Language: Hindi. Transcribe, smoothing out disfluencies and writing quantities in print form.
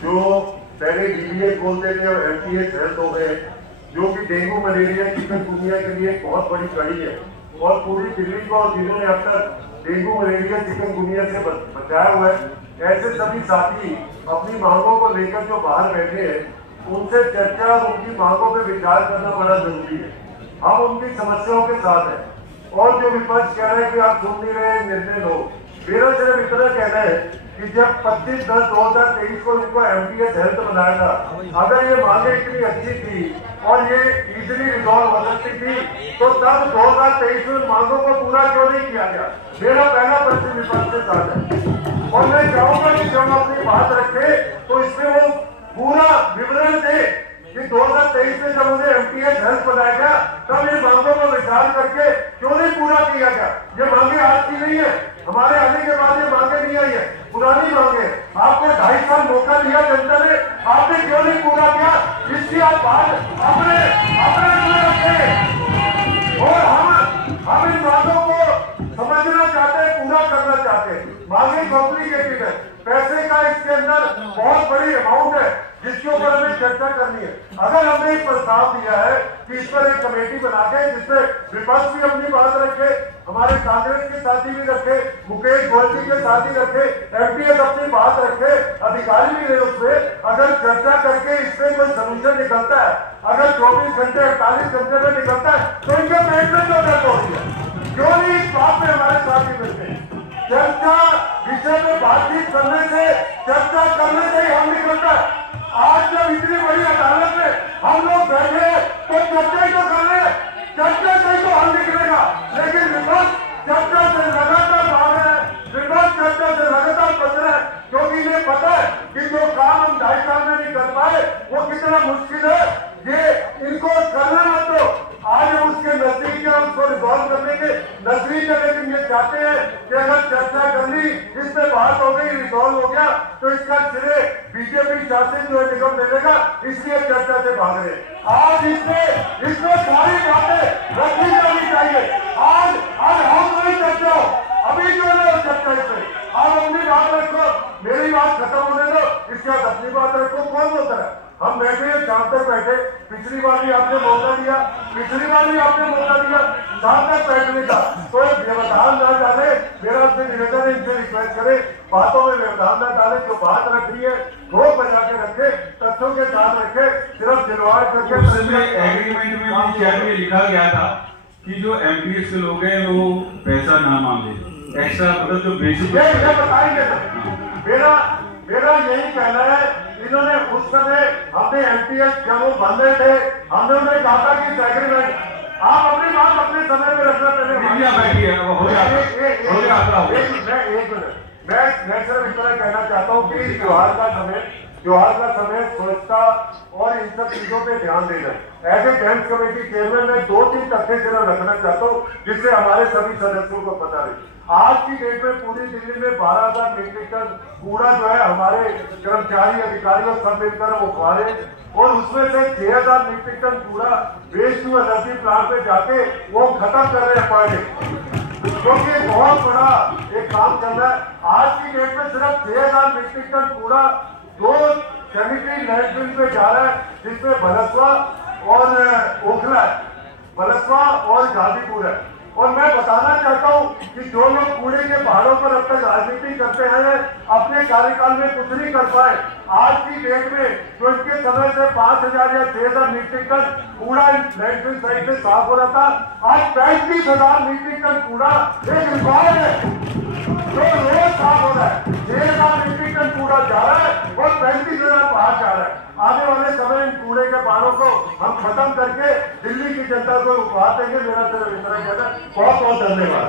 जो पहले डीबीएच बोलते थे और एमटीएच हेल्थ हो गए, जो कि डेंगू मलेरिया चिकनगुनिया के लिए बहुत बड़ी कड़ी है और पूरी दिल्ली को और जिन्होंने अब तक डेंगू मलेरिया चिकनगुनिया से बचाया हुआ है, ऐसे सभी साथी अपनी मांगों को लेकर जो बाहर बैठे हैं उनसे चर्चा और उनकी मांगों पर विचार करना बड़ा जरूरी है। हम उनकी समस्याओं के साथ हैं और जो विपक्ष कह रहे हैं कि आप सुन नहीं रहे, निर्णय लो, मेरा सिर्फ इतना कहना है कि जब 25/10/2023 को इनको एमटीएच हेल्थ बनाया था, अगर ये मांगे इतनी अच्छी थी और ये इजीली रिजॉल्व हो सकती थी, तो तब 2023 में मांगों को पूरा क्यों नहीं किया गया? मेरा पहला प्रश्न विपक्ष के साथ है और मैं चाहूंगा कि जब अपनी बात रखे तो इसमें वो पूरा विवरण दे कि 2023 में जब उन्हें एमटीएच हेल्थ बनाया गया तब इन मांगों को विचार करके क्यों नहीं पूरा किया गया? ये मांगे आज की नहीं है, हमारे आने के बाद ये मांगे नहीं आई है, पुरानी मांगे। आपको 2.5 साल मौका दिया जनता ने, आपने क्यों नहीं पूरा किया? इसकी आप बात अपने रखे और हम इन मांगों को समझना चाहते हैं, पूरा करना चाहते हैं। मांगे कॉम्प्लिकेटेड है, पैसे का इसके अंदर बहुत बड़ी अमाउंट है जिसके ऊपर हमें चर्चा करनी है। अगर हमने एक प्रस्ताव दिया है कि इस पर एक कमेटी बना के जिसमें विपक्ष भी अपनी बात रखे, हमारे कांग्रेस के साथी भी रखे, मुकेश गोयल जी के साथी रखे, एमपीएस अपनी बात रखे, अधिकारी भी रहे उसमें, अगर चर्चा करके इसमें कोई सोल्यूशन निकलता है, अगर 24 घंटे 48 घंटे में निकलता है तो इनके पेट में क्यों दर्द हो रही है? क्यों नहीं इस बात में हमारे साथी मिलते? चर्चा विषय में बातचीत करने से, चर्चा करने से ही हम निकलता है। आज जब इतनी बड़ी अदालत में हम लोग बैठे तो चर्चा ही तो कर रहे हैं, चर्चा से ही तो हल निकलेगा। लेकिन विपक्ष चर्चा से लगातार भाग रहे हैं, विपक्ष चर्चा से लगातार बच रहे हैं, क्योंकि इन्हें पता है कि जो काम हम 2.5 साल में नहीं कर पाए वो कितना मुश्किल है। ये इनको करना मत दो, आज हम उसके नजदीक है, उसको रिजॉल्व करने के नजदीक है, लेकिन ये चाहते हैं कि अगर चर्चा कर ली, इसमें बात हो गई, रिजॉल्व हो गया तो इसका सिरे बीजेपी शासित जो निगम मिलेगा, इसलिए चर्चा से भाग रहे। आज इसमें सारी बातें रखी जानी चाहिए। आज हम नहीं चर्चा हो, अभी जो है चर्चा इसमें आप अपनी बात रखो, मेरी बात खत्म होने दो, इसके बाद अपनी बात रखो। कौन होता है? हम बैठे शाम तक बैठे, पिछली बार भी आपने मौका दिया, शाम तक बैठने का, तो व्यवधान न डाले। मेरा आपसे निवेदन है, इनसे रिक्वेस्ट करे, बातों में व्यवधान न डाले, जो बात रख रही है वो बजा के रखे, तथ्यों के साथ रखे, सिर्फ दिलवार करके। एग्रीमेंट में क्या लिखा गया था कि जो एमपीएस के लोग हैं वो पैसा ना मांगे, एक्स्ट्रा मतलब जो बेसिक बताएंगे। मेरा यही कहना है, इन्होंने उस समय अपने एमपीएस जब वो बन रहे थे, हमने उन्हें कहा था कि एग्रीमेंट आप अपनी बात अपने समय में रखना पहले। मैं सिर्फ इतना कहना चाहता हूँ कि त्योहार का समय स्वच्छता और इन सब चीजों पे ध्यान देना। ऐसे कैंप कमेटी चेयरमैन में 2-3 तथ्य सिर्फ रखना चाहता हूँ जिससे हमारे सभी सदस्यों को पता रहे। आज की डेट में पूरी दिल्ली में 12,000 मीट्रिक टन कूड़ा जो है हमारे कर्मचारी अधिकारियों सब मिलकर वो खा रहे, और उसमें से 6,000 मीट्रिक टन कूड़ा वेस्ट टू एनर्जी प्लांट में जाके वो खत्म कर रहे हैं पर डे, क्योंकि बहुत बड़ा एक काम चल रहा है। आज की डेट में सिर्फ 6,000 मीट्रिक टन कूड़ा 2 सैनिटरी लैंडफिल पे जा रहा है, जिसमें बलसवा और ओखला है, बलसवा और गाजीपुर है। और मैं बताना चाहता हूं कि जो लोग कूड़े के पहाड़ों पर अब तक राजनीति करते हैं, अपने कार्यकाल में कुछ नहीं कर पाए। आज की डेट में जो इनके समय से 5,000 या 6,000 मीट्रिक टन कूड़ा लैंडफिल साइड से साफ हो रहा था, आज 35,000 मीट्रिक टन कूड़ा एक रिकॉर्ड है जो रोज साफ हो रहा है। 6,000 मीट्रिक टन कूड़ा जा रहा है और 35,000 बाहर जा रहा है। आने वाले समय इन कूड़े के पहाड़ों को हम खत्म करके दिल्ली की जनता को उपहार देंगे। मेरा सिर्फ इतना कहना। बहुत बहुत धन्यवाद।